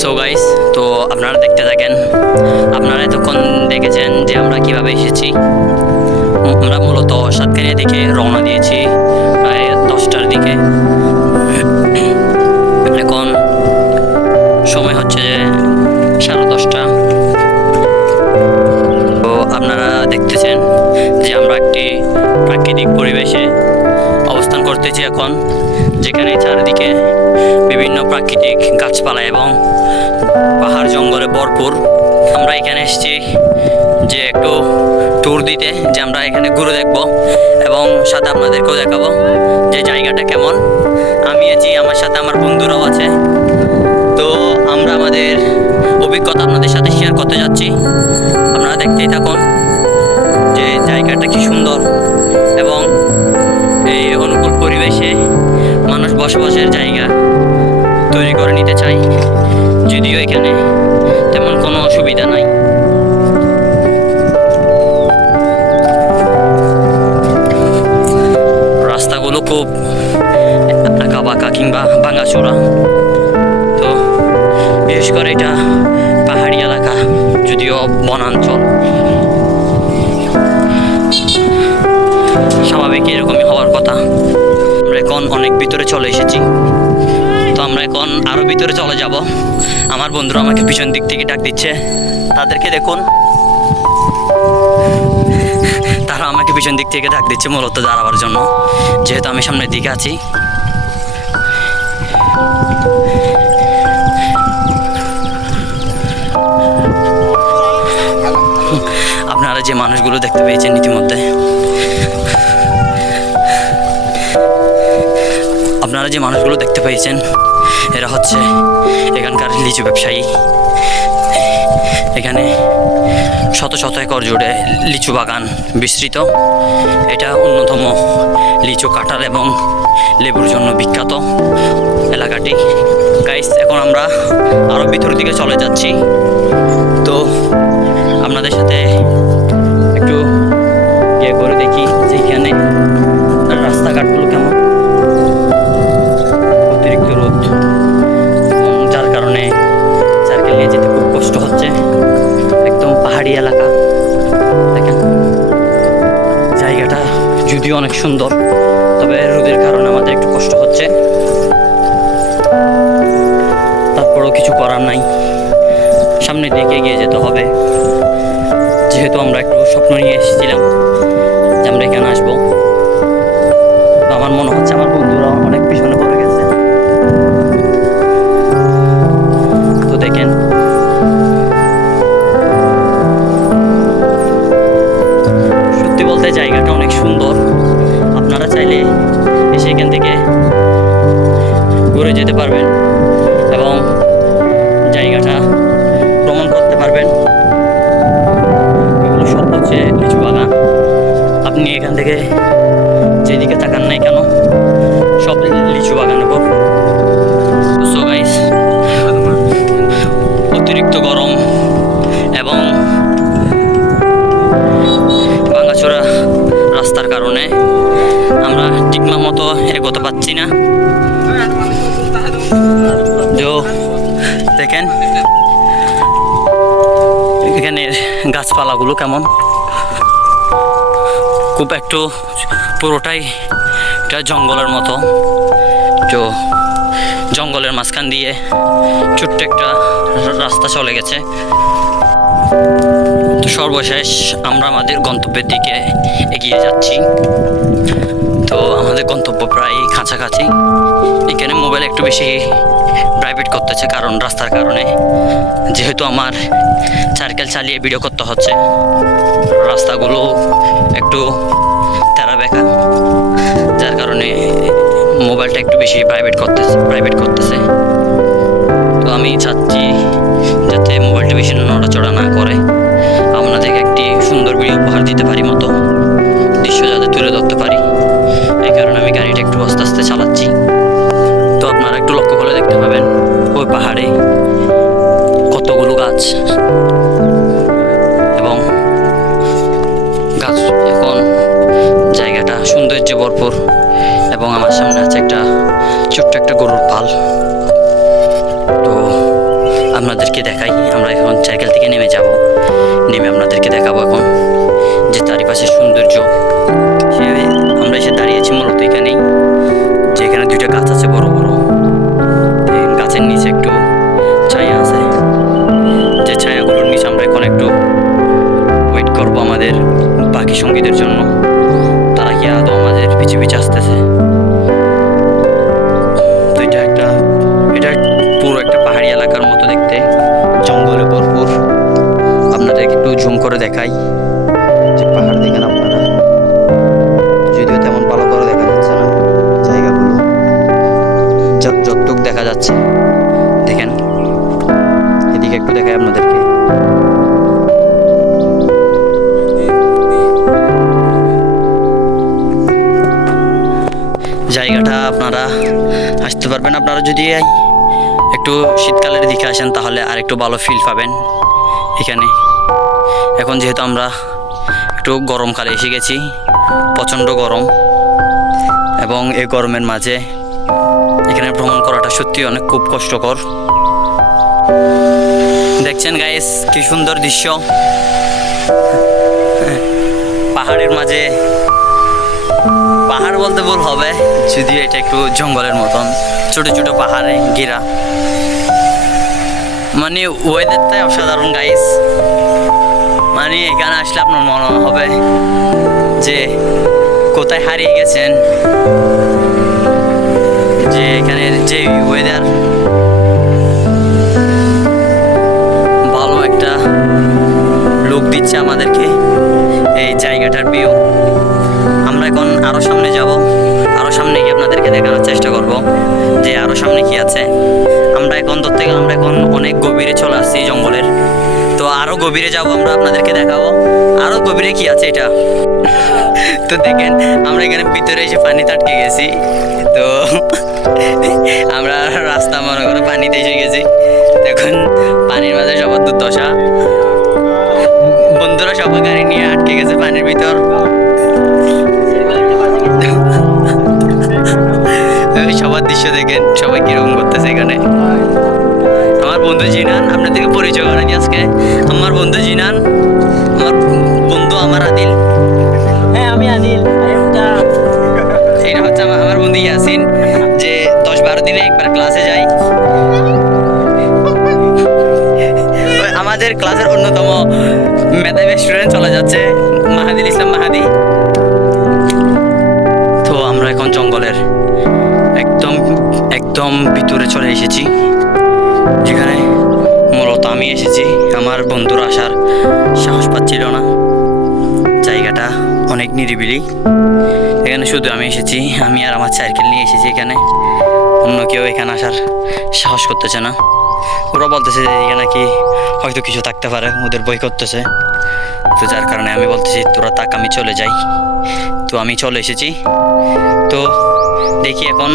So guys, তো আপনারা দেখতে থাকেন। আপনারা এতক্ষণ দেখেছেন যে আমরা কিভাবে এসেছি। আমরা মূলত সাতকানিয়া দিকে রওনা দিয়েছি প্রায় 10টার দিকে। এখন সময় হচ্ছে যে 10:30। তো আপনারা দেখতেছেন যে আমরা একটি প্রাকৃতিক পরিবেশে অবস্থান করতেছি এখন, যেখানে চারিদিকে বিভিন্ন প্রাকৃতিক গাছপালা এবং পাহাড় জঙ্গলে ভরপুর। আমরা এখানে এসেছি যে একটু ট্যুর দিতে, যে আমরা এখানে ঘুরে দেখব এবং সাথে আপনাদেরকেও দেখাবো যে জায়গাটা কেমন। আমি আছি, আমার সাথে আমার বন্ধুরাও আছে। তো আমরা আমাদের অভিজ্ঞতা আপনাদের সাথে শেয়ার করতে যাচ্ছি। আপনারা দেখতেই থাকুন যে জায়গাটা কি সুন্দর এবং এই অনুকূল পরিবেশে মানুষ বসবাসের জায়গা তৈরি করে নিতে চাই, যদিও এখানে তেমন কোনো অসুবিধা নাই। রাস্তাগুলো খুব আঁকা বাঁকা কিংবা ভাঙাচোরা। তো বিশেষ করে এটা পাহাড়ি এলাকা, যদিও বনাঞ্চল। স্বাভাবিক এরকমই হওয়ার কথা। আমরা এখন অনেক ভিতরে চলে এসেছি। তো আমরা এখন আরও ভিতরে চলে যাব। আমার বন্ধুরা আমাকে পিছন দিক থেকে ডাক দিচ্ছে, তাদেরকে দেখুন। তারা আমাকে পিছন দিক থেকে ডাক দিচ্ছে মূলত দাঁড়াবার জন্য, যেহেতু আমি সামনের দিকে আছি। আপনারা যে মানুষগুলো দেখতে পেয়েছেন ইতিমধ্যে, এরা হচ্ছে এখানকার লিচু ব্যবসায়ী। এখানে শত শত একর জুড়ে লিচু বাগান বিস্তৃত। এটা অন্যতম লিচু কাঁঠাল এবং লেবুর জন্য বিখ্যাত এলাকাটি। গাইস, এখন আমরা আরও ভিতরের দিকে চলে যাচ্ছি। তো আপনাদের সাথে একটু করে দেখি যে এখানে রাস্তাঘাটগুলো কেমন। অতিরিক্ত রোদ এবং যার কারণে সাইকেল নিয়ে যেতে খুব কষ্ট হচ্ছে। একদম পাহাড়ি এলাকা। দেখেন জায়গাটা যদিও অনেক সুন্দর, তবে রোদের কারণে আমাদের একটু কষ্ট হচ্ছে। তারপরেও কিছু করার নাই, সামনের দিকে এগিয়ে যেতে হবে। যেহেতু আমরা একটু স্বপ্ন নিয়ে এসেছিলাম যে আমরা এখানে আসবো। তো আমার মনে হচ্ছে আমার বন্ধুরা অনেক পিছনে পড়ে গেছে। তো দেখেন সত্যি বলতে জায়গাটা অনেক সুন্দর। আপনারা চাইলে এসে এখান থেকে ঘুরে যেতে পারবেন এবং জায়গাটা ভ্রমণ করতে পারবেন। এগুলো সব হচ্ছে লিচু বাগান। আপনি এখান থেকে যেদিকে তাকান নাই কেন, সব লিচু বাগানে ভরপুর। সো গাইস, অতিরিক্ত গরম এবং ভাঙাচোরা রাস্তার কারণে আমরা ঠিকমতো মতো এগোতে পারছি না। তো দেখেন এখানে গাছপালাগুলো কেমন, খুব একটু পুরোটাই এটা জঙ্গলের মতো। তো জঙ্গলের মাঝখান দিয়ে ছোট্ট একটা রাস্তা চলে গেছে। তো সর্বশেষ আমরা আমাদের গন্তব্যের দিকে এগিয়ে যাচ্ছি। তো আমাদের গন্তব্য প্রায় কাছাকাছি। এখানে মোবাইল একটু বেশি প্রাইভেট করতেছে, কারণ রাস্তার কারণে। যেহেতু আমার সাইকেল চালিয়ে ভিডিও করতে হচ্ছে, রাস্তাগুলো একটু তেরা বেঁকা, যার কারণে মোবাইলটা একটু বেশি প্রাইভেট করতেছে। তো আমি চাচ্ছি যাতে মোবাইলটা বেশি নড়াচড়া না করে, আপনাদেরকে একটি সুন্দর ভিডিও উপহার দিতে পারি মতো দৃশ্য যাতে তুলে ধরতে পারি। এই কারণে আমি গাড়িটা একটু আস্তে আস্তে চালাচ্ছি। তো আপনারা একটু লক্ষ্য করে দেখতে পাবেন ওই পাহাড়ে কতগুলো গাছ এবং গাছ। এখন জায়গাটা সৌন্দর্যে ভরপুর এবং আমার সামনে আছে একটা ছোট্ট একটা গরুর পাল। তো চারপাশের সৌন্দর্য। আমরা এসে দাঁড়িয়েছি মূলত এখানেই, যেখানে দুইটা গাছ আছে বড় বড়। গাছের নিচে একটু ছায়া আছে, যে ছায়াগুলোর নিচে আমরা এখন একটু ওয়েট করবো আমাদের বাকি সঙ্গীদের জন্য। তারা কি আদৌ আমাদের পিছু পিছু আসতেছে? তো এটা পুরো একটা পাহাড়ি এলাকার মতো দেখতে, জঙ্গলে ভরপুর। আপনাদেরকে একটু জুম করে দেখাই, যে পাহাড় দেখেন আপনারা, যদিও তেমন ভালো করে দেখা যাচ্ছে না জায়গাগুলো, যতটুক দেখা যাচ্ছে দেখেন। এদিকে একটু দেখাই আপনাদেরকে। জায়গাটা আপনারা আসতে পারবেন, আপনারা যদি একটু শীতকালের দিকে আসেন তাহলে আর একটু ভালো ফিল পাবেন এখানে। এখন যেহেতু আমরা একটু গরমকালে এসে গেছি, প্রচণ্ড গরম, এবং এই গরমের মাঝে এখানে ভ্রমণ করাটা সত্যি অনেক খুব কষ্টকর। দেখছেন গাইস কি সুন্দর দৃশ্য, পাহাড়ের মাঝে। পাহাড় বলতে ভুল হবে, যদিও এটা একটু জঙ্গলের মতন, ছোট ছোট পাহাড়ে ঘেরা। মানে ওয়েদারটাই অসাধারণ গাইস। মানে এখানে আসলে আপনার মনে হবে যে কোথায় হারিয়ে গেছেন, যে এখানের যে ওয়েদার ভালো একটা লুক দিচ্ছে আমাদেরকে এই জায়গাটার ভিউ। আমরা এখন আরো সামনে যাব, আরো সামনে গিয়ে আপনাদেরকে দেখানোর চেষ্টা করব যে আরো সামনে কি আছে। আমরা এখন ধরতে গেলে আমরা এখন অনেক গভীরে চলে আসছি জঙ্গলের, তো আরো গভীরে যাব, আমরা আপনাদেরকে দেখাবো আরো গভীরে কি আছে এটা। তো দেখেন আমরা এখানে ভিতরে এসে পানিতে আটকে গেছি, তো আমরা রাস্তা মনে করে পানিতে এসে গেছি। এখন পানির মাঝে সবার দুর্দশা, বন্ধুরা সবাই গাড়ি নিয়ে আটকে গেছে পানির ভিতর। সবার দৃশ্য দেখেন, সবাই কিরকম করতেছে এখানে। আমার বন্ধু জিনান, আপনাদেরকে পরিচয় করাই আজকে। আমার বন্ধু জিনান, আমার বন্ধু আমার আদিল। হ্যাঁ আমি আদিল। এটা হচ্ছে আমার বন্ধু ইয়াসিন, যে 10-12 দিনে একবার ক্লাসে যাই। আমাদের ক্লাসের অন্যতম মেধাবী স্টুডেন্ট চলে যাচ্ছে, মাহাদিল ইসলাম মাহাদি। তো আমরা এখন জঙ্গলের একদম ভিতরে চলে এসেছি, যেখানে মূলত আমি এসেছি, আমার বন্ধুরা আসার সাহস পাচ্ছিল না। জায়গাটা অনেক নিরিবিলি, এখানে শুধু আমি এসেছি, আমি আর আমার সাইকেল নিয়ে এসেছি এখানে। অন্য কেউ এখানে আসার সাহস করতেছে না। ওরা বলতেছে যে এখানে কি হয়তো কিছু থাকতে পারে, ওদের ভয় করতেছে। তো যার কারণে আমি বলতেছি তোরা থাক, আমি চলে যাই। তো আমি চলে এসেছি, তো দেখি এখন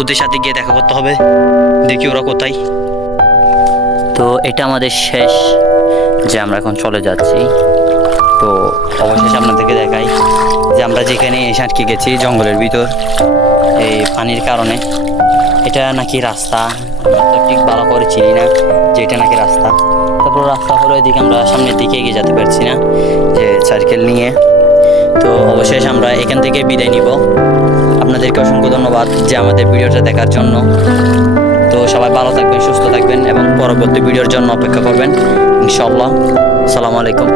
ওদের সাথে গিয়ে দেখা করতে হবে, দেখি ওরা কোথায়। তো এটা আমাদের শেষ, যে আমরা এখন চলে যাচ্ছি। তো অবশেষে আপনাদেরকে দেখাই যে আমরা যেখানে এসে আটকে গেছি জঙ্গলের ভিতর এই পানির কারণে। এটা নাকি রাস্তা, আমরা তো ঠিক ভালো করে চিনি না যে এটা নাকি রাস্তা। তারপর রাস্তা হলো এদিকে, আমরা সামনের দিকে এগিয়ে যেতে পারছি না যে সাইকেল নিয়ে। তো অবশেষ আমরা এখান থেকে বিদায় নিব। আপনাদেরকে অসংখ্য ধন্যবাদ যে আমাদের ভিডিওটা দেখার জন্য। তো সবাই ভালো থাকবেন, সুস্থ থাকবেন এবং পরবর্তী ভিডিওর জন্য অপেক্ষা করবেন ইনশাআল্লাহ। আসসালামু আলাইকুম।